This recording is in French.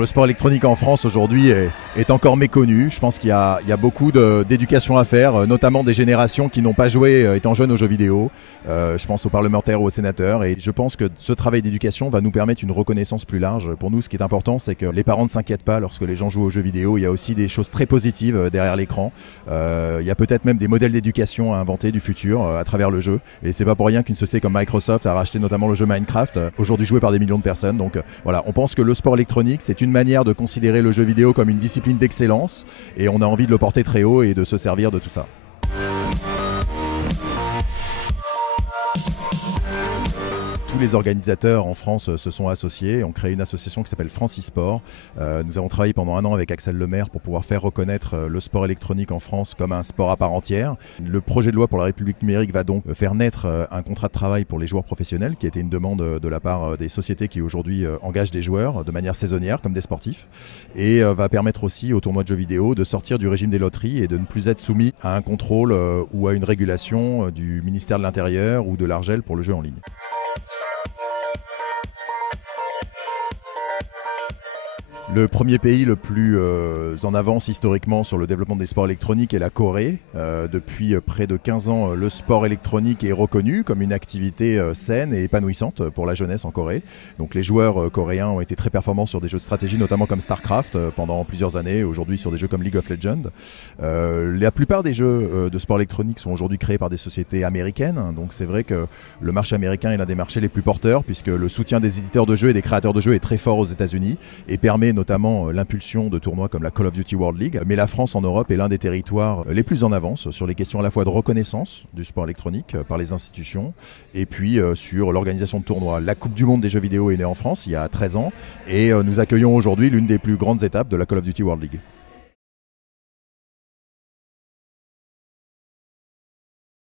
le sport électronique en France aujourd'hui est encore méconnu. Je pense qu'il y a beaucoup d'éducation à faire, notamment des générations qui n'ont pas joué étant jeunes aux jeux vidéo. Je pense aux parlementaires ou aux sénateurs. Et je pense que ce travail d'éducation va nous permettre une reconnaissance plus large. Pour nous, ce qui est important, c'est que les parents ne s'inquiètent pas lorsque les gens jouent aux jeux vidéo. Il y a aussi des choses très positives derrière l'écran. Il y a peut-être même des modèles d'éducation à inventer du futur à travers le jeu. Et c'est pas pour rien qu'une société comme Microsoft a racheté notamment le jeu Minecraft, aujourd'hui joué par des millions de personnes. Donc voilà, on pense que le sport électronique, c'est une manière de considérer le jeu vidéo comme une discipline d'excellence et on a envie de le porter très haut et de se servir de tout ça. Tous les organisateurs en France se sont associés, ont créé une association qui s'appelle France eSport. Nous avons travaillé pendant 1 an avec Axel Lemaire pour pouvoir faire reconnaître le sport électronique en France comme un sport à part entière. Le projet de loi pour la République numérique va donc faire naître un contrat de travail pour les joueurs professionnels, qui était une demande de la part des sociétés qui aujourd'hui engagent des joueurs de manière saisonnière comme des sportifs, et va permettre aussi aux tournois de jeux vidéo de sortir du régime des loteries et de ne plus être soumis à un contrôle ou à une régulation du ministère de l'Intérieur ou de l'Argel pour le jeu en ligne. Le premier pays le plus en avance historiquement sur le développement des sports électroniques est la Corée. Depuis près de 15 ans, le sport électronique est reconnu comme une activité saine et épanouissante pour la jeunesse en Corée. Donc les joueurs coréens ont été très performants sur des jeux de stratégie, notamment comme StarCraft pendant plusieurs années, aujourd'hui sur des jeux comme League of Legends. La plupart des jeux de sport électronique sont aujourd'hui créés par des sociétés américaines. Donc c'est vrai que le marché américain est l'un des marchés les plus porteurs, puisque le soutien des éditeurs de jeux et des créateurs de jeux est très fort aux États-Unis et permet notamment l'impulsion de tournois comme la Call of Duty World League. Mais la France en Europe est l'un des territoires les plus en avance sur les questions à la fois de reconnaissance du sport électronique par les institutions et puis sur l'organisation de tournois. La Coupe du Monde des jeux vidéo est née en France il y a 13 ans et nous accueillons aujourd'hui l'une des plus grandes étapes de la Call of Duty World League.